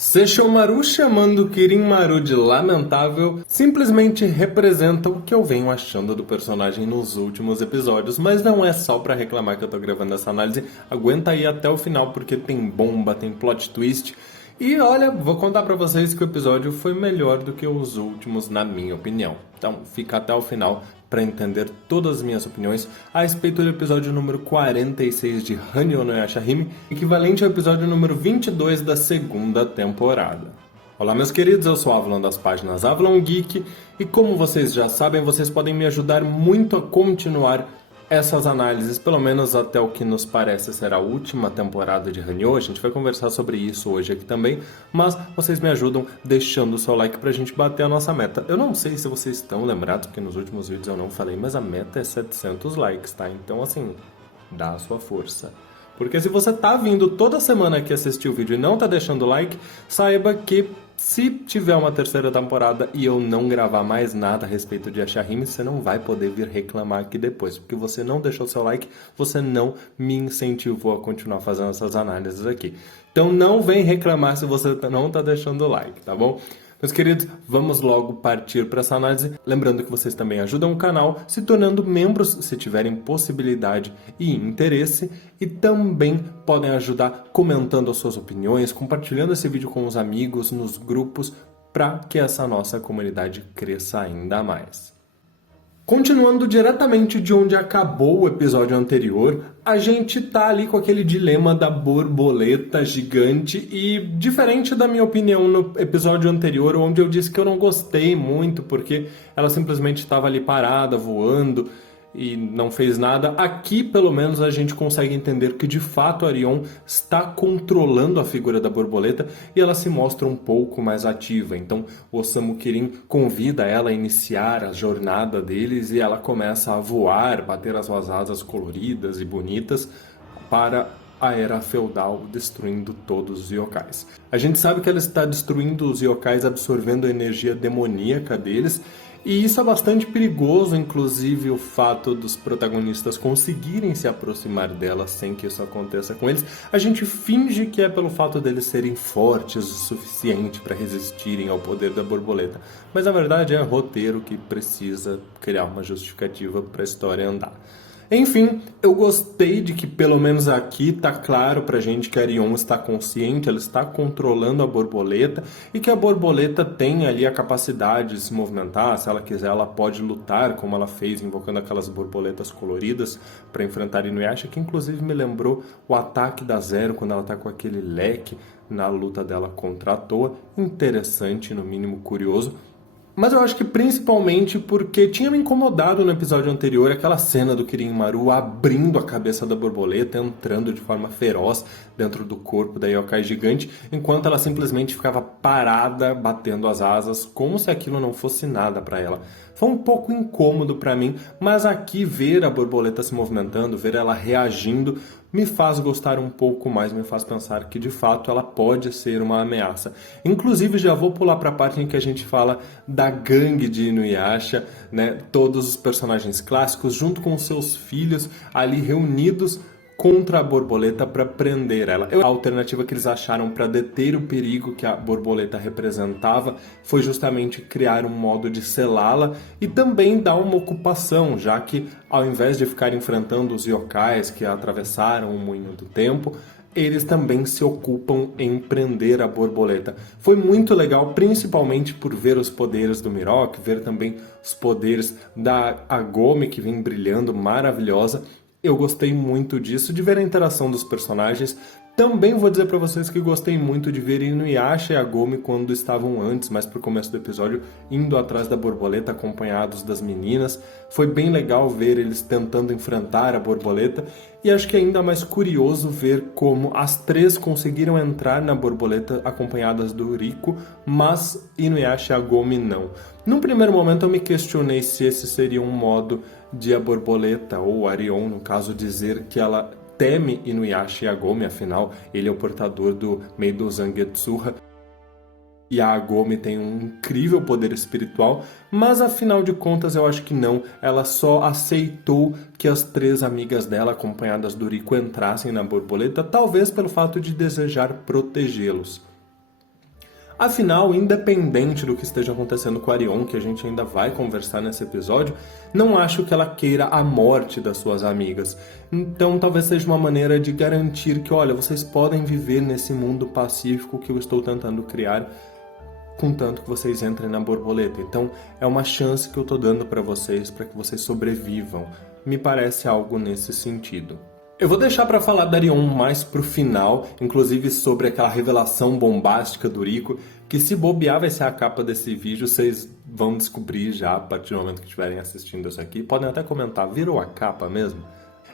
Sesshomaru chamando Kirin-Maru de lamentável simplesmente representa o que eu venho achando do personagem nos últimos episódios, mas não é só pra reclamar que eu tô gravando essa análise, aguenta aí até o final porque tem bomba, tem plot twist. E olha, vou contar pra vocês que o episódio foi melhor do que os últimos, na minha opinião. Então, fica até o final para entender todas as minhas opiniões a respeito do episódio número 46 de Hanyo no Yashahime, equivalente ao episódio número 22 da segunda temporada. Olá meus queridos, eu sou o Avalon das páginas Avalon Geek e como vocês já sabem, vocês podem me ajudar muito a continuar essas análises, pelo menos até o que nos parece ser a última temporada de Hanyo. A gente vai conversar sobre isso hoje aqui também, mas vocês me ajudam deixando o seu like pra gente bater a nossa meta. Eu não sei se vocês estão lembrados, porque nos últimos vídeos eu não falei, mas a meta é 700 likes, tá? Então assim, dá a sua força. Porque se você tá vindo toda semana aqui assistir o vídeo e não tá deixando like, saiba que se tiver uma terceira temporada e eu não gravar mais nada a respeito de Yashahime, você não vai poder vir reclamar aqui depois. Porque você não deixou seu like, você não me incentivou a continuar fazendo essas análises aqui. Então não vem reclamar se você não tá deixando o like, tá bom? Meus queridos, vamos logo partir para essa análise. Lembrando que vocês também ajudam o canal se tornando membros se tiverem possibilidade e interesse. E também podem ajudar comentando as suas opiniões, compartilhando esse vídeo com os amigos nos grupos para que essa nossa comunidade cresça ainda mais. Continuando diretamente de onde acabou o episódio anterior, a gente tá ali com aquele dilema da borboleta gigante e diferente da minha opinião no episódio anterior, onde eu disse que eu não gostei muito porque ela simplesmente estava ali parada, voando e não fez nada. Aqui, pelo menos, a gente consegue entender que de fato a Arion está controlando a figura da borboleta e ela se mostra um pouco mais ativa. Então, o Osamu Kirin convida ela a iniciar a jornada deles e ela começa a voar, bater as suas asas coloridas e bonitas para a Era Feudal, destruindo todos os yokais. A gente sabe que ela está destruindo os yokais, absorvendo a energia demoníaca deles. E isso é bastante perigoso, inclusive o fato dos protagonistas conseguirem se aproximar dela sem que isso aconteça com eles. A gente finge que é pelo fato deles serem fortes o suficiente para resistirem ao poder da borboleta. Mas na verdade é roteiro que precisa criar uma justificativa para a história andar. Enfim, eu gostei de que pelo menos aqui tá claro pra gente que a Arion está consciente, ela está controlando a borboleta e que a borboleta tem ali a capacidade de se movimentar, se ela quiser ela pode lutar como ela fez invocando aquelas borboletas coloridas para enfrentar Inuyasha, que inclusive me lembrou o ataque da Zero quando ela tá com aquele leque na luta dela contra a Toa. Interessante, no mínimo curioso. Mas eu acho que principalmente porque tinha me incomodado no episódio anterior aquela cena do Kirin-Maru abrindo a cabeça da borboleta, entrando de forma feroz dentro do corpo da yokai gigante, enquanto ela simplesmente ficava parada, batendo as asas, como se aquilo não fosse nada para ela. Foi um pouco incômodo para mim, mas aqui ver a borboleta se movimentando, ver ela reagindo, me faz gostar um pouco mais, me faz pensar que de fato ela pode ser uma ameaça. Inclusive já vou pular para a parte em que a gente fala da gangue de Inuyasha, né? Todos os personagens clássicos junto com seus filhos ali reunidos contra a borboleta para prender ela. A alternativa que eles acharam para deter o perigo que a borboleta representava foi justamente criar um modo de selá-la e também dar uma ocupação, já que ao invés de ficar enfrentando os yokais que atravessaram o moinho do tempo, eles também se ocupam em prender a borboleta. Foi muito legal, principalmente por ver os poderes do Miroku, ver também os poderes da Agome que vem brilhando, maravilhosa. Eu gostei muito disso, de ver a interação dos personagens. Também vou dizer pra vocês que gostei muito de ver Inuyasha e Agome quando estavam antes, mais pro começo do episódio, indo atrás da borboleta acompanhados das meninas. Foi bem legal ver eles tentando enfrentar a borboleta e acho que é ainda mais curioso ver como as três conseguiram entrar na borboleta acompanhadas do Riko, mas Inuyasha e Agome não. Num primeiro momento eu me questionei se esse seria um modo de a borboleta, ou Arion no caso, dizer que ela teme Inuyasha e Agome, afinal ele é o portador do Meidou Zangetsuha e a Agome tem um incrível poder espiritual, mas afinal de contas eu acho que não, ela só aceitou que as três amigas dela, acompanhadas do Riko, entrassem na borboleta, talvez pelo fato de desejar protegê-los. Afinal, independente do que esteja acontecendo com a Arion, que a gente ainda vai conversar nesse episódio, não acho que ela queira a morte das suas amigas. Então talvez seja uma maneira de garantir que, olha, vocês podem viver nesse mundo pacífico que eu estou tentando criar, contanto que vocês entrem na borboleta. Então é uma chance que eu estou dando para vocês sobrevivam. Me parece algo nesse sentido. Eu vou deixar para falar da Arion mais pro final, inclusive sobre aquela revelação bombástica do Rico, que se bobear vai ser a capa desse vídeo, vocês vão descobrir já a partir do momento que estiverem assistindo isso aqui. Podem até comentar, virou a capa mesmo?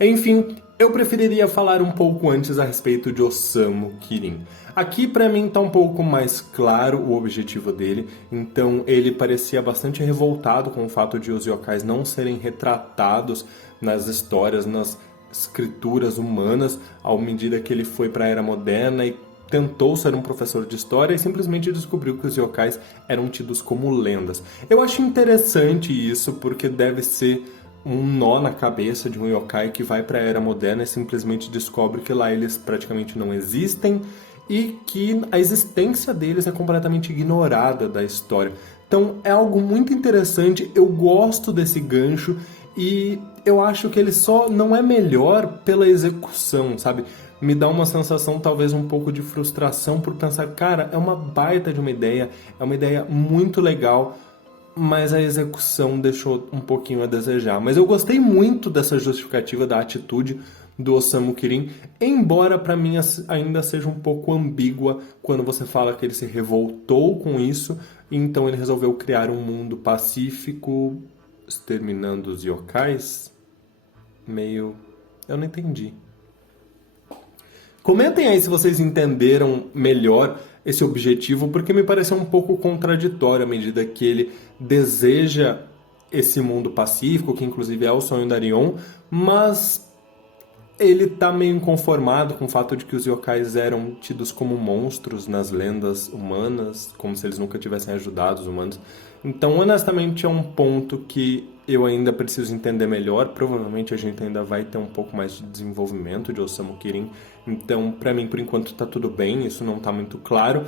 Enfim, eu preferiria falar um pouco antes a respeito de Osamu Kirin. Aqui pra mim tá um pouco mais claro o objetivo dele, então ele parecia bastante revoltado com o fato de os yokais não serem retratados nas histórias, nas escrituras humanas, à medida que ele foi para a Era Moderna e tentou ser um professor de história e simplesmente descobriu que os yokais eram tidos como lendas. Eu acho interessante isso porque deve ser um nó na cabeça de um yokai que vai para a Era Moderna e simplesmente descobre que lá eles praticamente não existem e que a existência deles é completamente ignorada da história. Então é algo muito interessante, eu gosto desse gancho e eu acho que ele só não é melhor pela execução, sabe? Me dá uma sensação talvez um pouco de frustração por pensar, cara, é uma baita de uma ideia, é uma ideia muito legal, mas a execução deixou um pouquinho a desejar. Mas eu gostei muito dessa justificativa da atitude do Osamu Kirin, embora pra mim ainda seja um pouco ambígua quando você fala que ele se revoltou com isso, e então ele resolveu criar um mundo pacífico, exterminando os yokais. Meio... eu não entendi. Comentem aí se vocês entenderam melhor esse objetivo, porque me pareceu um pouco contraditório à medida que ele deseja esse mundo pacífico, que inclusive é o sonho da Arion, mas ele tá meio inconformado com o fato de que os yokais eram tidos como monstros nas lendas humanas, como se eles nunca tivessem ajudado os humanos. Então, honestamente, é um ponto que eu ainda preciso entender melhor. Provavelmente a gente ainda vai ter um pouco mais de desenvolvimento de Osamu Kirin. Então, pra mim, por enquanto, tá tudo bem. Isso não tá muito claro.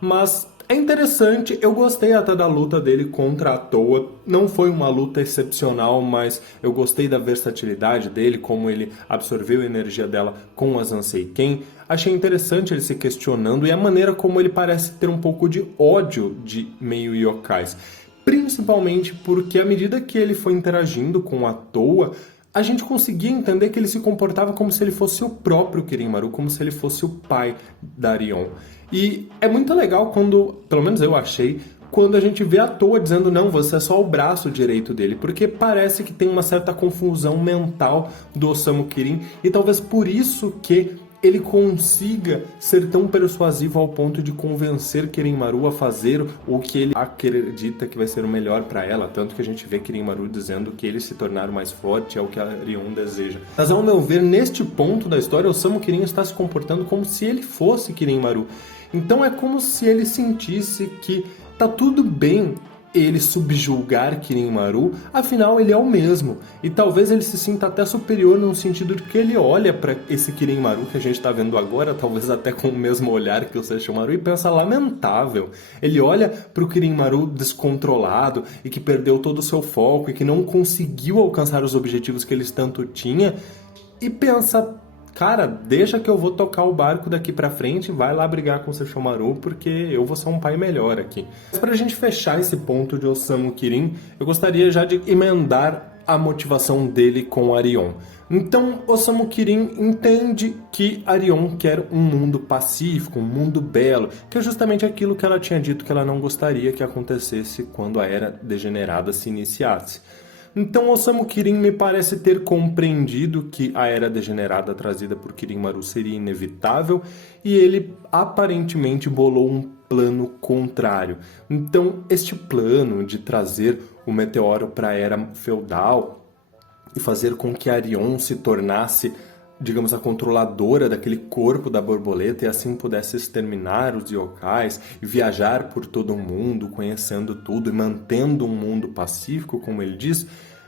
Mas é interessante. Eu gostei até da luta dele contra a Toa. Não foi uma luta excepcional, mas eu gostei da versatilidade dele, como ele absorveu a energia dela com a Zanseiken. Achei interessante ele se questionando e a maneira como ele parece ter um pouco de ódio de meio yokais. Principalmente porque à medida que ele foi interagindo com a Toa, a gente conseguia entender que ele se comportava como se ele fosse o próprio Kirinmaru, como se ele fosse o pai da Arion. E é muito legal quando, pelo menos eu achei, quando a gente vê a Toa dizendo não, você é só o braço direito dele, porque parece que tem uma certa confusão mental do Osamu Kirin e talvez por isso que ele consiga ser tão persuasivo ao ponto de convencer Kirinmaru a fazer o que ele acredita que vai ser o melhor para ela, tanto que a gente vê Kirinmaru dizendo que ele se tornar mais forte é o que a Arion deseja. Mas ao meu ver, neste ponto da história, o Osamu Kirin está se comportando como se ele fosse Kirinmaru. Então é como se ele sentisse que tá tudo bem ele subjugar Kirinmaru, afinal ele é o mesmo. E talvez ele se sinta até superior no sentido de que ele olha para esse Kirinmaru que a gente está vendo agora, talvez até com o mesmo olhar que o Sesshomaru, e pensa lamentável. Ele olha para o Kirinmaru descontrolado e que perdeu todo o seu foco e que não conseguiu alcançar os objetivos que eles tanto tinha e pensa, cara, deixa que eu vou tocar o barco daqui pra frente, vai lá brigar com o Sesshomaru, porque eu vou ser um pai melhor aqui. Mas pra gente fechar esse ponto de Osamu Kirin, eu gostaria já de emendar a motivação dele com Arion. Então, Osamu Kirin entende que Arion quer um mundo pacífico, um mundo belo, que é justamente aquilo que ela tinha dito que ela não gostaria que acontecesse quando a Era Degenerada se iniciasse. Então Osamu Kirin me parece ter compreendido que a Era Degenerada trazida por Kirinmaru seria inevitável e ele aparentemente bolou um plano contrário. Então este plano de trazer o meteoro para a Era Feudal e fazer com que Arion se tornasse, digamos, a controladora daquele corpo da borboleta e assim pudesse exterminar os yokais e viajar por todo o mundo, conhecendo tudo e mantendo um mundo pacífico, como ele diz,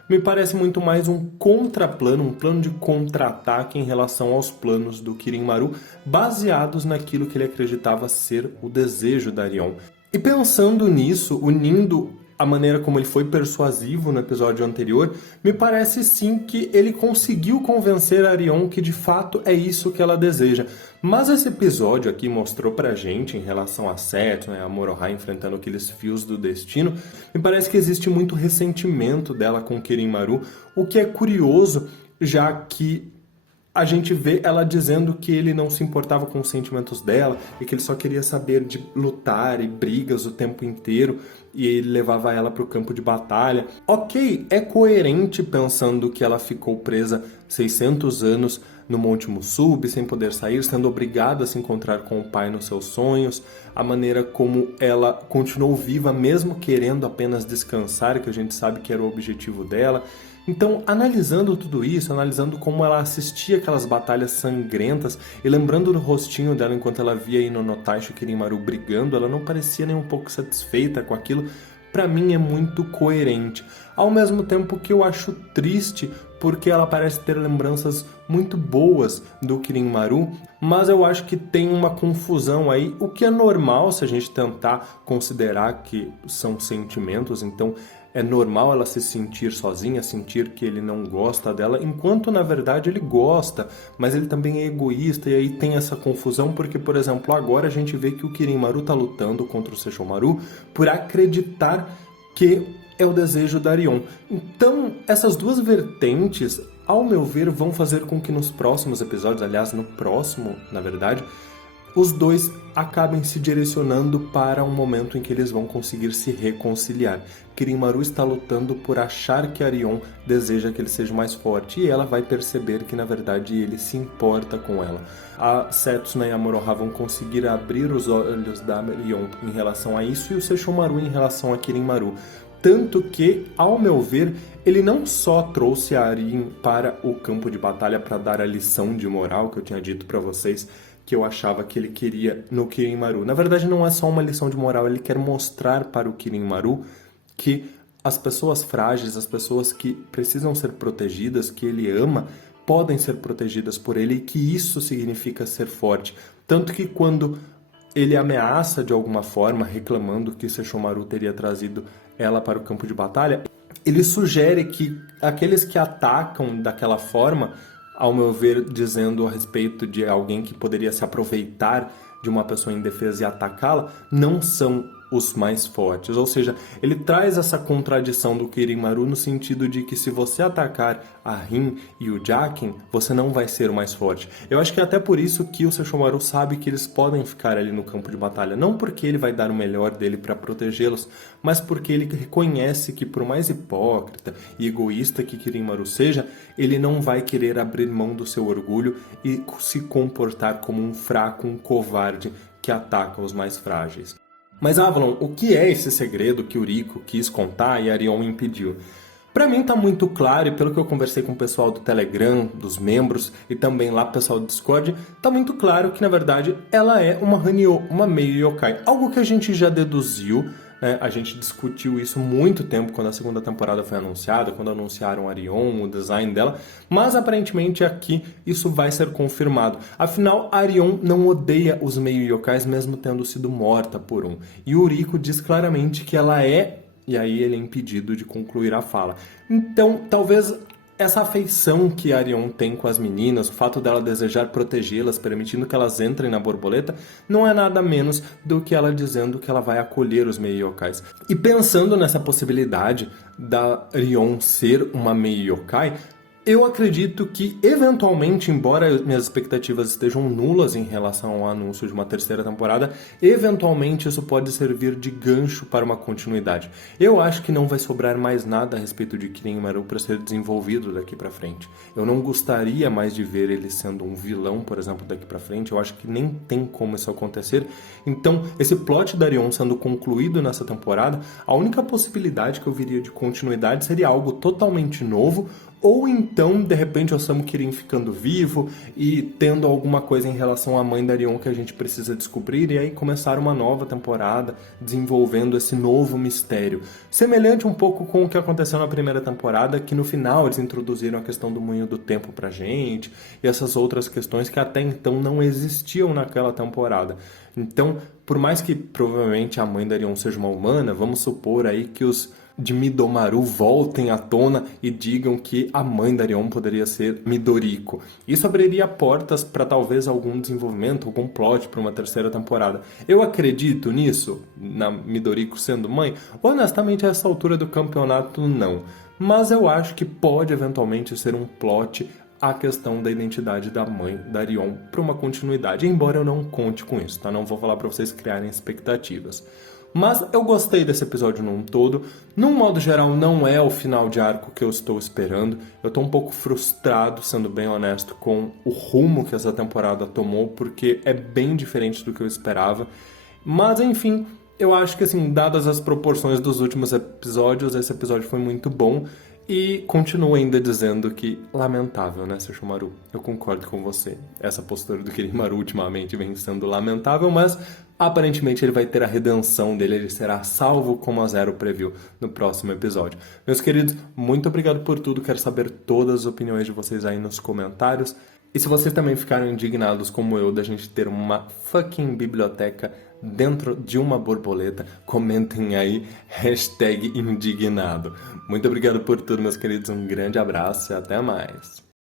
me parece muito mais um contraplano, um plano de contra-ataque em relação aos planos do Kirin Maru, baseados naquilo que ele acreditava ser o desejo da Arion. E pensando nisso, unindo a maneira como ele foi persuasivo no episódio anterior, me parece sim que ele conseguiu convencer a Arion que de fato é isso que ela deseja. Mas esse episódio aqui mostrou pra gente, em relação a Seth, a Morohai enfrentando aqueles fios do destino, me parece que existe muito ressentimento dela com Kirin Maru, o que é curioso, já que a gente vê ela dizendo que ele não se importava com os sentimentos dela e que ele só queria saber de lutar e brigas o tempo inteiro e ele levava ela para o campo de batalha. Ok, é coerente pensando que ela ficou presa 600 anos no Monte Musubi, sem poder sair, sendo obrigada a se encontrar com o pai nos seus sonhos, a maneira como ela continuou viva mesmo querendo apenas descansar, que a gente sabe que era o objetivo dela. Então, analisando tudo isso, analisando como ela assistia aquelas batalhas sangrentas e lembrando do rostinho dela enquanto ela via Inonotaisho e Kirin Maru brigando, ela não parecia nem um pouco satisfeita com aquilo. Pra mim é muito coerente. Ao mesmo tempo que eu acho triste, porque ela parece ter lembranças muito boas do Kirin Maru, mas eu acho que tem uma confusão aí, o que é normal se a gente tentar considerar que são sentimentos, então é normal ela se sentir sozinha, sentir que ele não gosta dela, enquanto na verdade ele gosta, mas ele também é egoísta, e aí tem essa confusão porque, por exemplo, agora a gente vê que o Kirin Maru tá lutando contra o Sesshomaru por acreditar que é o desejo da Arion. Então, essas duas vertentes, ao meu ver, vão fazer com que nos próximos episódios, aliás, no próximo, na verdade, os dois acabem se direcionando para um momento em que eles vão conseguir se reconciliar. Kirin Maru está lutando por achar que Arion deseja que ele seja mais forte e ela vai perceber que na verdade ele se importa com ela. A Setsuna e a Moroha vão conseguir abrir os olhos da Arion em relação a isso e o Sesshomaru em relação a Kirin Maru. Tanto que, ao meu ver, ele não só trouxe a Arin para o campo de batalha para dar a lição de moral que eu tinha dito para vocês que eu achava que ele queria no Kirin Maru. Na verdade, não é só uma lição de moral, ele quer mostrar para o Kirin Maru que as pessoas frágeis, as pessoas que precisam ser protegidas, que ele ama, podem ser protegidas por ele e que isso significa ser forte. Tanto que quando ele ameaça de alguma forma, reclamando que Sesshomaru teria trazido ela para o campo de batalha, ele sugere que aqueles que atacam daquela forma, ao meu ver, dizendo a respeito de alguém que poderia se aproveitar de uma pessoa indefesa e atacá-la, não são os mais fortes. Ou seja, ele traz essa contradição do Kirin Maru no sentido de que se você atacar a Rin e o Jaken, você não vai ser o mais forte. Eu acho que é até por isso que o Sesshomaru sabe que eles podem ficar ali no campo de batalha. Não porque ele vai dar o melhor dele para protegê-los, mas porque ele reconhece que por mais hipócrita e egoísta que Kirin Maru seja, ele não vai querer abrir mão do seu orgulho e se comportar como um fraco, um covarde que ataca os mais frágeis. Mas Avalon, o que é esse segredo que o Rico quis contar e Arion impediu? Pra mim tá muito claro, e pelo que eu conversei com o pessoal do Telegram, dos membros, e também lá o pessoal do Discord, tá muito claro que na verdade ela é uma Hanyo, uma meio yokai. Algo que a gente já deduziu, né? A gente discutiu isso muito tempo quando a segunda temporada foi anunciada, quando anunciaram Arion, o design dela, mas aparentemente aqui isso vai ser confirmado. Afinal, Arion não odeia os meio yokais mesmo tendo sido morta por um. E o Rico diz claramente que ela é, e aí ele é impedido de concluir a fala. Então, talvez essa afeição que Arion tem com as meninas, o fato dela desejar protegê-las, permitindo que elas entrem na borboleta, não é nada menos do que ela dizendo que ela vai acolher os meio yokais. E pensando nessa possibilidade da Arion ser uma meio yokai, eu acredito que, eventualmente, embora minhas expectativas estejam nulas em relação ao anúncio de uma terceira temporada, eventualmente isso pode servir de gancho para uma continuidade. Eu acho que não vai sobrar mais nada a respeito de Kirin Maru para ser desenvolvido daqui para frente. Eu não gostaria mais de ver ele sendo um vilão, por exemplo, daqui para frente. Eu acho que nem tem como isso acontecer. Então, esse plot da Arion sendo concluído nessa temporada, a única possibilidade que eu viria de continuidade seria algo totalmente novo, ou então, de repente, o Osamu Kirin ficando vivo e tendo alguma coisa em relação à mãe da Rion que a gente precisa descobrir, e aí começar uma nova temporada desenvolvendo esse novo mistério. Semelhante um pouco com o que aconteceu na primeira temporada, que no final eles introduziram a questão do moinho do tempo pra gente, e essas outras questões que até então não existiam naquela temporada. Então, por mais que provavelmente a mãe da Rion seja uma humana, vamos supor aí que os de Midomaru voltem à tona e digam que a mãe da Rion poderia ser Midoriko. Isso abriria portas para talvez algum desenvolvimento, algum plot para uma terceira temporada. Eu acredito nisso, na Midoriko sendo mãe? Honestamente, a essa altura do campeonato, não. Mas eu acho que pode eventualmente ser um plot a questão da identidade da mãe da Rion para uma continuidade, embora eu não conte com isso, tá? Não vou falar para vocês criarem expectativas. Mas eu gostei desse episódio num todo. Num modo geral, não é o final de arco que eu estou esperando. Eu estou um pouco frustrado, sendo bem honesto, com o rumo que essa temporada tomou, porque é bem diferente do que eu esperava. Mas, enfim, eu acho que, assim, dadas as proporções dos últimos episódios, esse episódio foi muito bom. E continuo ainda dizendo que lamentável, né, Sesshomaru? Eu concordo com você. Essa postura do Kirimaru ultimamente vem sendo lamentável, mas aparentemente ele vai ter a redenção dele, ele será salvo como a Zero previu no próximo episódio. Meus queridos, muito obrigado por tudo, quero saber todas as opiniões de vocês aí nos comentários. E se vocês também ficaram indignados como eu da gente ter uma fucking biblioteca dentro de uma borboleta, comentem aí, #indignado. Muito obrigado por tudo, meus queridos, um grande abraço e até mais.